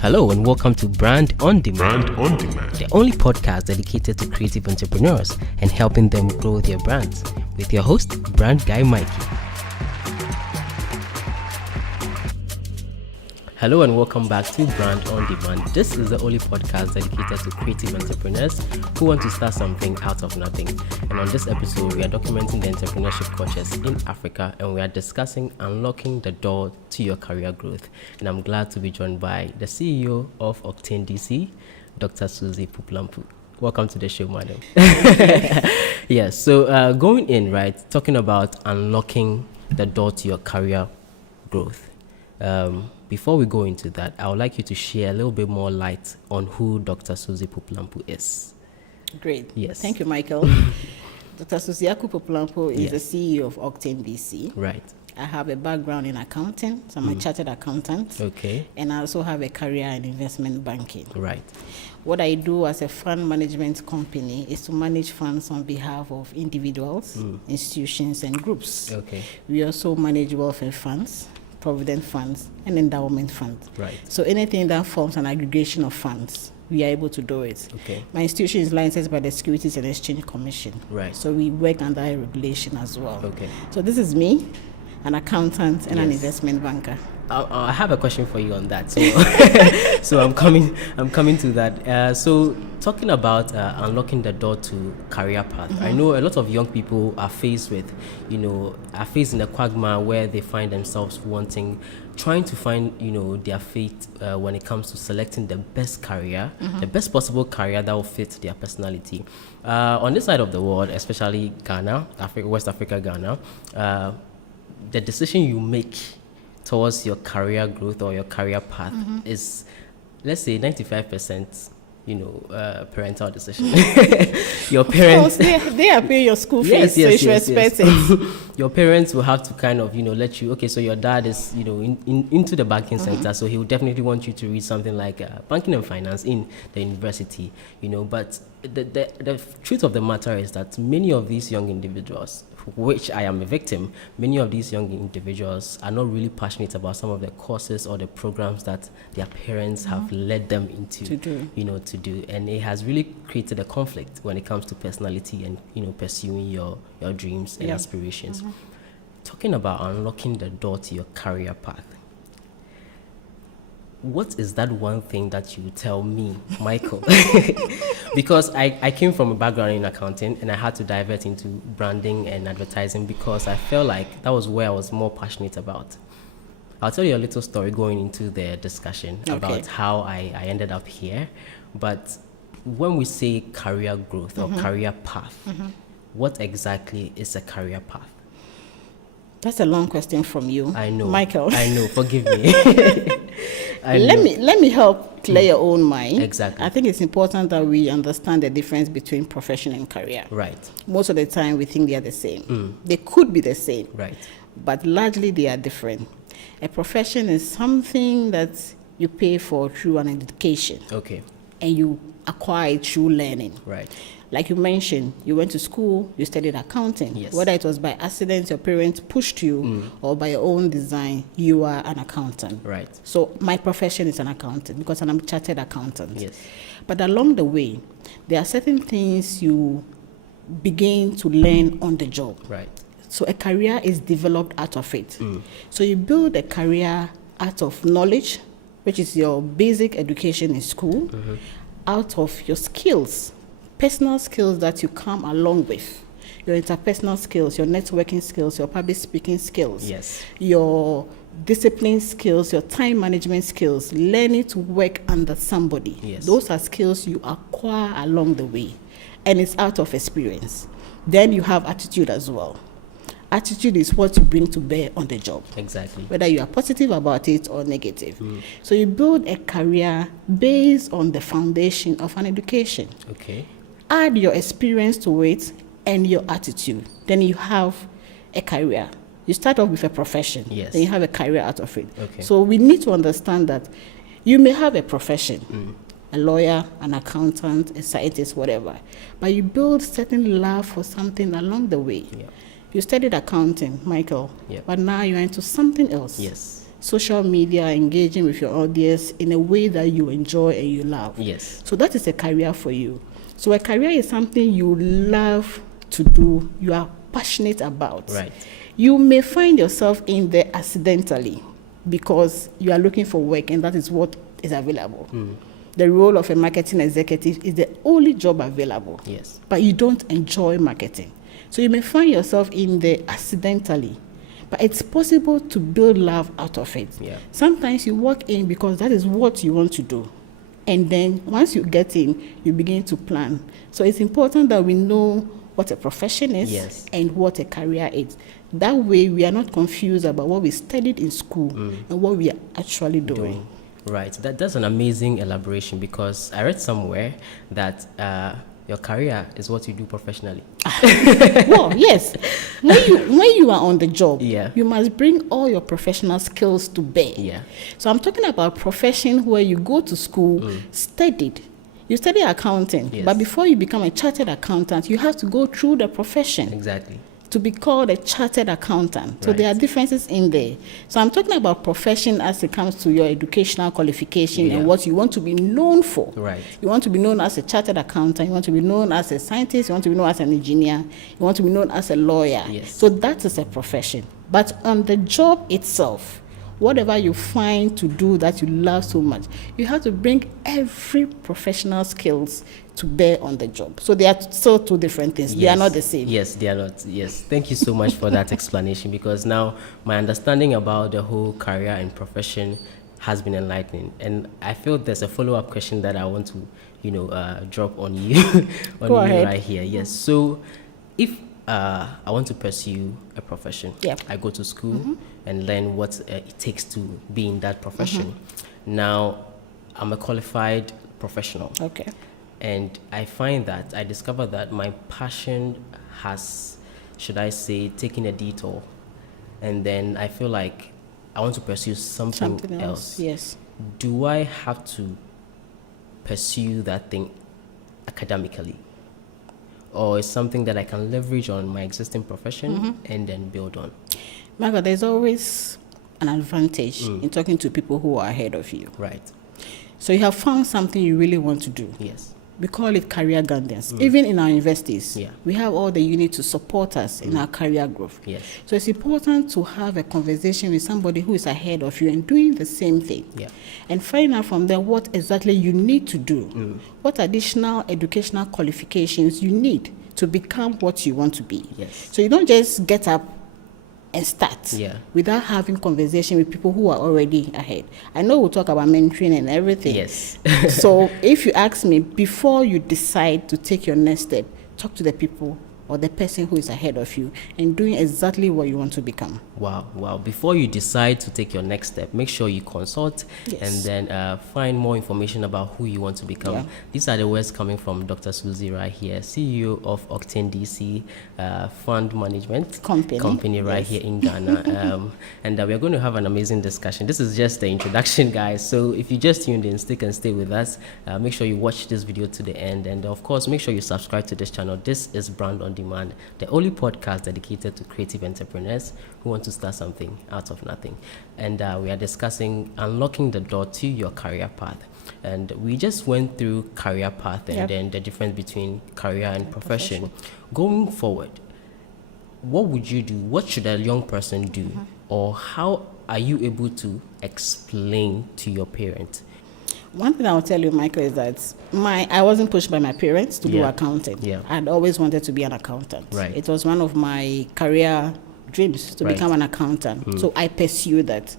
Hello and welcome to Brand on Demand, the only podcast dedicated to creative entrepreneurs and helping them grow their brands. With your host, Brand Guy Mikey. Hello and welcome back to Brand on Demand. This is the only podcast dedicated to creative entrepreneurs who want to start something out of nothing. And on this episode, we are documenting the entrepreneurship cultures in Africa, and we are discussing unlocking the door to your career growth. And I'm glad to be joined by the CEO of Octane DC, Dr. Suzy Aku Puplampu. Welcome to the show, madam. Yes, so going in, right, talking about unlocking the door to your career growth. Before we go into that, I would like you to share a little bit more light on who Dr. Suzy Aku Puplampu is. Great. Yes. Thank you, Michael. Dr. Suzy Aku Puplampu is the CEO of Octane DC. Right. I have a background in accounting, so I'm a chartered accountant. Okay. And I also have a career in investment banking. Right. What I do as a fund management company is to manage funds on behalf of individuals, institutions, and groups. Okay. We also manage welfare funds, provident funds, and endowment funds. Right. So anything that forms an aggregation of funds, we are able to do it. Okay. My institution is licensed by the Securities and Exchange Commission. Right. So we work under a regulation as well. Okay. So this is me, an accountant and an Yes. investment banker. I have a question for you on that. So, so I'm coming to that. So talking about unlocking the door to career path. I know a lot of young people are faced with, in a quagmire where they find themselves trying to find, their fate when it comes to selecting the best career, the best possible career that will fit their personality. On this side of the world, especially Ghana, West Africa, Ghana, the decision you make towards your career growth or your career path is, let's say, 95%, parental decision. Your parents, they are paying your school fees, so you should expect it. Your parents will have to kind of, let you, okay, so your dad is, into the banking sector, so he will definitely want you to read something like banking and finance in the university, but the truth of the matter is that many of these young individuals, which I am a victim, many of these young individuals are not really passionate about some of the courses or the programs that their parents have led them into to do. And it has really created a conflict when it comes to personality and, pursuing your dreams and aspirations. Talking about unlocking the door to your career path, what is that one thing that you tell me, Michael? Because I came from a background in accounting and I had to divert into branding and advertising because I felt like that was where I was more passionate about. I'll tell you a little story going into the discussion about how I ended up here. But when we say career growth or career path, what exactly is a career path? That's a long question from you. I know, Michael. I know. Forgive me. Let me help clear your own mind. Exactly. I think it's important that we understand the difference between profession and career. Right. Most of the time, we think they are the same. They could be the same. Right. But largely, they are different. A profession is something that you pay for through an education. Okay. And you acquire it through learning. Right. Like you mentioned, you went to school, you studied accounting. Yes. Whether it was by accident, your parents pushed you, or by your own design, you are an accountant. Right. So my profession is an accountant because I'm a chartered accountant. Yes. But along the way, there are certain things you begin to learn on the job. Right. So a career is developed out of it. So you build a career out of knowledge, which is your basic education in school, out of your skills, personal skills that you come along with, your interpersonal skills, your networking skills, your public speaking skills, Yes. your discipline skills, your time management skills, learning to work under somebody. Yes. Those are skills you acquire along the way, and it's out of experience. Then you have attitude as well. Attitude is what you bring to bear on the job. Exactly. Whether you are positive about it or negative. So you build a career based on the foundation of an education. Okay. Add your experience to it and your attitude. Then you have a career. You start off with a profession. Yes. Then you have a career out of it. Okay. So we need to understand that you may have a profession, a lawyer, an accountant, a scientist, whatever, but you build certain love for something along the way. Yeah. You studied accounting, Michael, Yeah. but now you're into something else. Yes. social media, engaging with your audience in a way that you enjoy and you love. Yes. So that is a career for you. So a career is something you love to do, you are passionate about. Right. You may find yourself in there accidentally because you are looking for work and that is what is available. The role of a marketing executive is the only job available. Yes. But you don't enjoy marketing. So you may find yourself in there accidentally. But it's possible to build love out of it. Yeah. Sometimes you walk in because that is what you want to do. And then once you get in, you begin to plan. So it's important that we know what a profession is Yes. and what a career is. That way we are not confused about what we studied in school and what we are actually doing. Right. That's an amazing elaboration, because I read somewhere that your career is what you do professionally. Well, yes. When you are on the job, Yeah. you must bring all your professional skills to bear. Yeah. So I'm talking about profession where you go to school, studied. You study accounting, Yes. but before you become a chartered accountant, you have to go through the profession Exactly. to be called a chartered accountant. So Right. there are differences in there. So I'm talking about profession as it comes to your educational qualification Yeah. and what you want to be known for. Right. You want to be known as a chartered accountant, you want to be known as a scientist, you want to be known as an engineer, you want to be known as a lawyer. Yes. So that is a profession. But on the job itself, whatever you find to do that you love so much, you have to bring every professional skills to bear on the job. So they are still two different things. They are not the same. Yes, they are not. Yes. Thank you so much for that explanation, because now my understanding about the whole career and profession has been enlightening. And I feel there's a follow-up question that I want to, drop on you, on Go you ahead. right here. Yes. So if I want to pursue a profession, Yep. I go to school and learn what it takes to be in that profession. Now, I'm a qualified professional. Okay. And I find that I discover that my passion has, should I say, taken a detour. And then I feel like I want to pursue something else. Yes. Do I have to pursue that thing academically? Or is something that I can leverage on my existing profession and then build on? Michael, there's always an advantage in talking to people who are ahead of you. Right. So you have found something you really want to do. Yes. We call it career guidance. Even in our universities, Yeah. we have all the units to support us in our career growth. Yes. So it's important to have a conversation with somebody who is ahead of you and doing the same thing. Yeah. And find out from them what exactly you need to do, what additional educational qualifications you need to become what you want to be. Yes. So you don't just get up and start Yeah. without having conversation with people who are already ahead. I know we'll talk about mentoring and everything. Yes. So if you ask me, before you decide to take your next step, talk to the people or the person who is ahead of you and doing exactly what you want to become. Wow. Before you decide to take your next step, make sure you consult Yes. and then find more information about who you want to become. Yeah. These are the words coming from Dr. Suzy right here, CEO of Octane DC Fund Management Company. right Yes. here in Ghana. And we're going to have an amazing discussion. This is just the introduction, guys. So if you just tuned in, stick and stay with us. Make sure you watch this video to the end. And of course, make sure you subscribe to this channel. This is Brand on Demand, the only podcast dedicated to creative entrepreneurs who want to start something out of nothing. And we are discussing unlocking the door to your career path. And we just went through career path and Yep. then the difference between career and profession. Going forward, what would you do? What should a young person do? Or how are you able to explain to your parents? One thing I'll tell you, Michael, is that I wasn't pushed by my parents to do Yeah. accounting. Yeah. I'd always wanted to be an accountant. Right. It was one of my career dreams to Right. become an accountant. So I pursued that.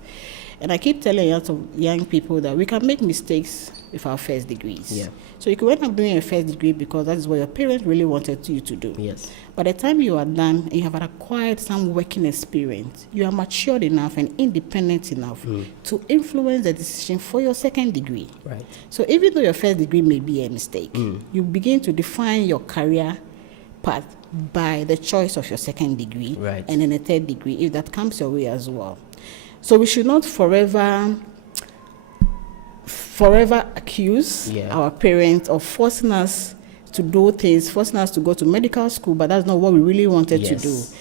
And I keep telling lots of young people that we can make mistakes with our first degrees. Yeah. So you could end up doing a first degree because that is what your parents really wanted you to do. Yes. By the time you are done and you have acquired some working experience, you are matured enough and independent enough to influence the decision for your second degree. Right. So even though your first degree may be a mistake, you begin to define your career path by the choice of your second degree Right. and then a third degree if that comes your way as well. So we should not forever accuse Yeah. our parents of forcing us to do things, forcing us to go to medical school, but that's not what we really wanted to do. Yes.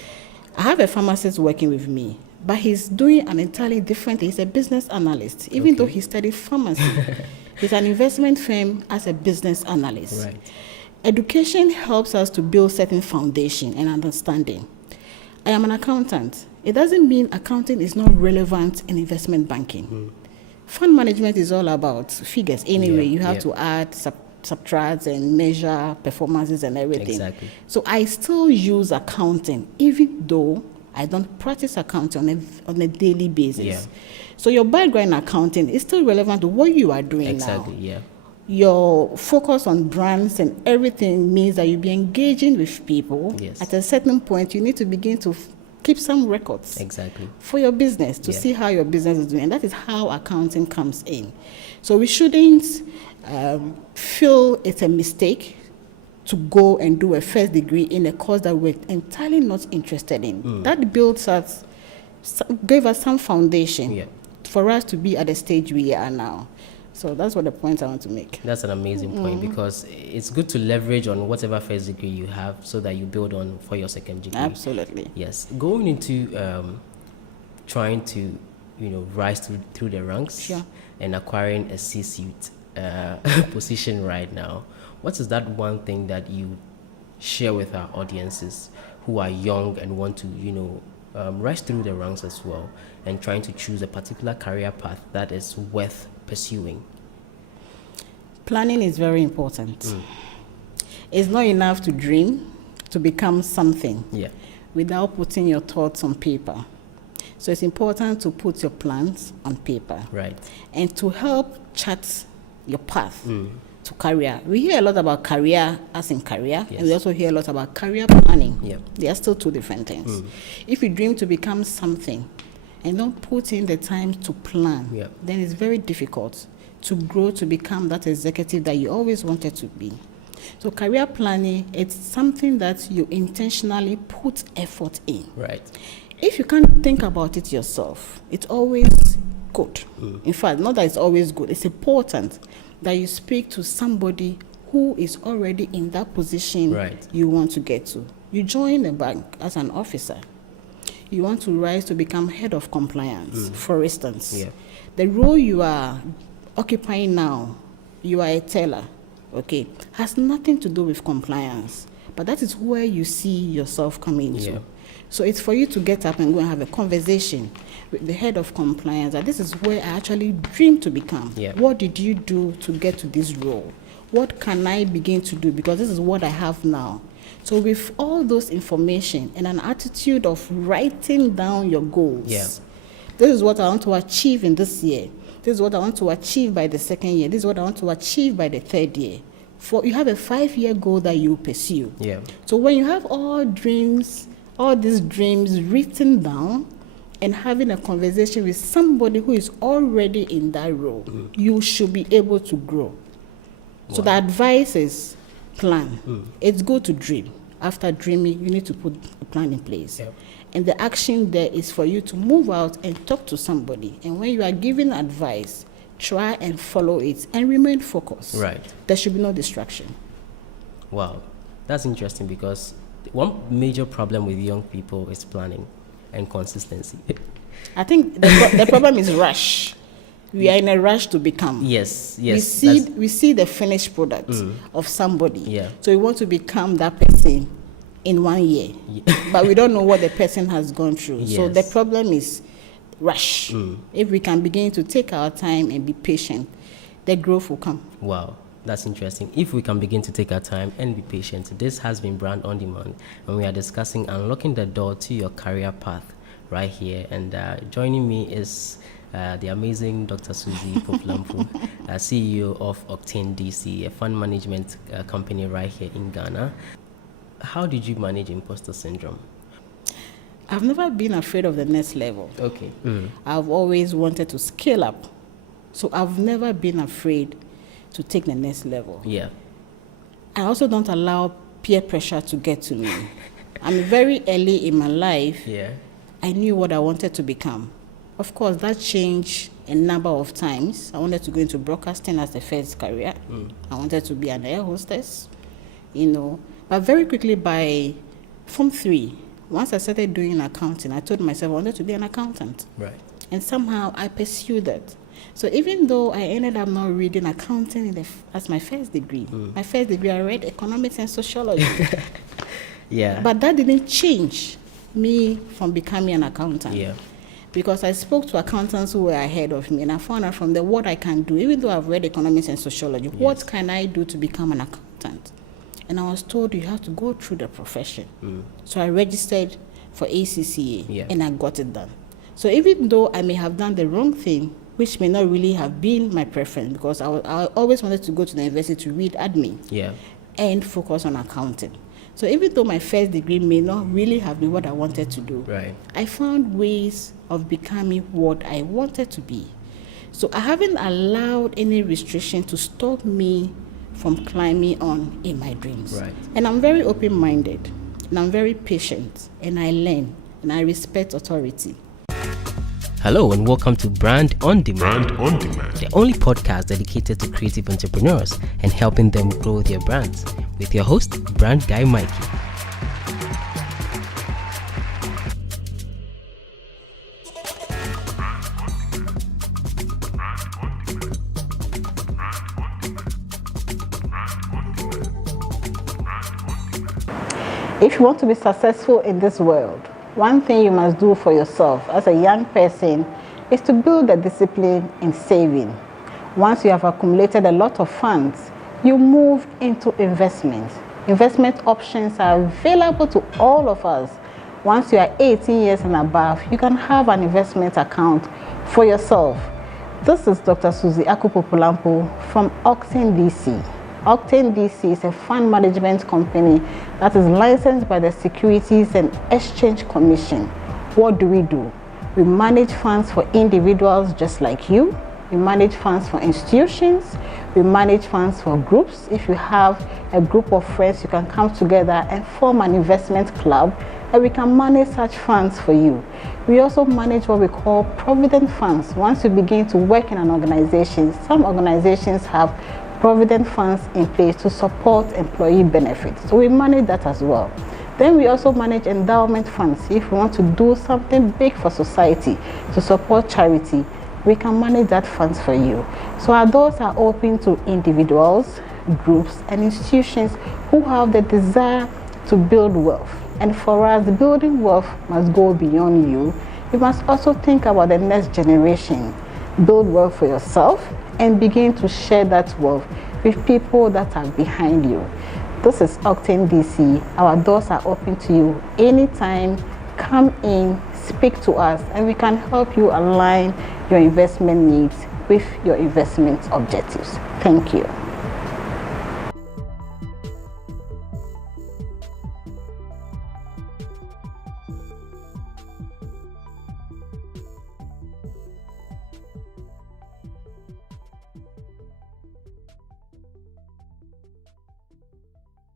I have a pharmacist working with me. but he's doing an entirely different thing. He's a business analyst, even though he studied pharmacy. He's an investment firm as a business analyst. Right. Education helps us to build certain foundation and understanding. I am an accountant. It doesn't mean accounting is not relevant in investment banking. Fund management is all about figures. Anyway, you have to add, subtract, and measure performances and everything. Exactly. So I still use accounting, even though I don't practice accounting on a daily basis. Yeah. So your background in accounting is still relevant to what you are doing now. Exactly, yeah. Your focus on brands and everything means that you'll be engaging with people. Yes. At a certain point, you need to begin to keep some records. Exactly. For your business, to see how your business is doing. And that is how accounting comes in. So we shouldn't feel it's a mistake to go and do a first degree in a course that we're entirely not interested in. That builds us, gave us some foundation for us to be at the stage we are now. So that's what the point I want to make. That's an amazing point, because it's good to leverage on whatever first degree you have so that you build on for your second degree. Absolutely. Yes. Going into trying to, rise through the ranks and acquiring a C-suite position right now, what is that one thing that you share with our audiences who are young and want to, rise through the ranks as well, and trying to choose a particular career path that is worth pursuing? Planning is very important. It's not enough to dream, to become something without putting your thoughts on paper. So it's important to put your plans on paper. Right. And to help chart your path to career. We hear a lot about career as in career, and we also hear a lot about career planning. They are still two different things. If you dream to become something and don't put in the time to plan, then it's very difficult to grow to become that executive that you always wanted to be. So career planning, it's something that you intentionally put effort in. Right. If you can't think about it yourself, it's always good. In fact, not that it's always good, it's important that you speak to somebody who is already in that position you want to get to. You join a bank as an officer. You want to rise to become head of compliance, for instance. The role you are occupying now, you are a teller, has nothing to do with compliance, but that is where you see yourself coming to. So it's for you to get up and go and have a conversation with the head of compliance that this is where I actually dream to become. What did you do to get to this role? What can I begin to do? Because this is what I have now. So with all those information and an attitude of writing down your goals, this is what I want to achieve in this year. This is what I want to achieve by the second year. This is what I want to achieve by the third year. You have a 5-year goal that you pursue. So when you have all these dreams written down and having a conversation with somebody who is already in that role, you should be able to grow. So the advice is plan. It's good to dream. After dreaming, you need to put a plan in place. And the action there is for you to move out and talk to somebody. And when you are giving advice, try and follow it and remain focused. Right. There should be no distraction. Wow. That's interesting, because one major problem with young people is planning and consistency. I think the problem is rush. We are in a rush to become. Yes. We see the finished product of somebody. So we want to become that person in 1 year. But we don't know what the person has gone through. So the problem is rush. If we can begin to take our time and be patient, the growth will come. Wow. That's interesting. If we can begin to take our time and be patient. This has been Brand on Demand, and we are discussing unlocking the door to your career path right here. And joining me is the amazing Dr. Suzy Aku Puplampu, CEO of Octane DC, a fund management company right here in Ghana. How did you manage imposter syndrome? I've never been afraid of the next level. I've always wanted to scale up. So I've never been afraid to take the next level. I also don't allow peer pressure to get to me. I'm very early in my life. I knew what I wanted to become. Of course, that changed a number of times. I wanted to go into broadcasting as the first career. I wanted to be an air hostess, But very quickly by Form 3, Once I started doing accounting, I told myself I wanted to be an accountant. Right. And somehow I pursued that. So even though I ended up not reading accounting as my first degree, I read economics and sociology. Yeah. But that didn't change me from becoming an accountant. Yeah. Because I spoke to accountants who were ahead of me, and I found out from them what I can do. Even though I've read economics and sociology, what can I do to become an accountant? And I was told you have to go through the profession. So I registered for ACCA, and I got it done. So even though I may have done the wrong thing, which may not really have been my preference, because I always wanted to go to the university to read admin and focus on accounting. So even though my first degree may not really have been what I wanted to do, I found ways of becoming what I wanted to be. So I haven't allowed any restriction to stop me from climbing on in my dreams. And I'm very open-minded, and I'm very patient, and I learn, and I respect authority. Hello and welcome to Brand on Demand, the only podcast dedicated to creative entrepreneurs and helping them grow their brands, with your host, Brand Guy Mikey. If you want to be successful in this world, one thing you must do for yourself as a young person is to build a discipline in saving. Once you have accumulated a lot of funds, you move into investments. Investment options are available to all of us. Once you are 18 years and above, you can have an investment account for yourself. This is Dr. Suzy Aku Puplampu from Octane DC. Octane DC is a fund management company that is licensed by the Securities and Exchange Commission. What do? We manage funds for individuals just like you. We manage funds for institutions. We manage funds for groups. If you have a group of friends, you can come together and form an investment club, and we can manage such funds for you. We also manage what we call provident funds. Once you begin to work in an organization, some organizations have provident funds in place to support employee benefits. So we manage that as well. Then we also manage endowment funds. If we want to do something big for society to support charity, we can manage that funds for you. So our doors are open to individuals, groups, and institutions who have the desire to build wealth. And for us, building wealth must go beyond you. You must also think about the next generation. Build wealth for yourself and begin to share that wealth with people that are behind you. This is Octane DC. Our doors are open to you anytime. Come in, speak to us, and we can help you align your investment needs with your investment objectives. Thank you.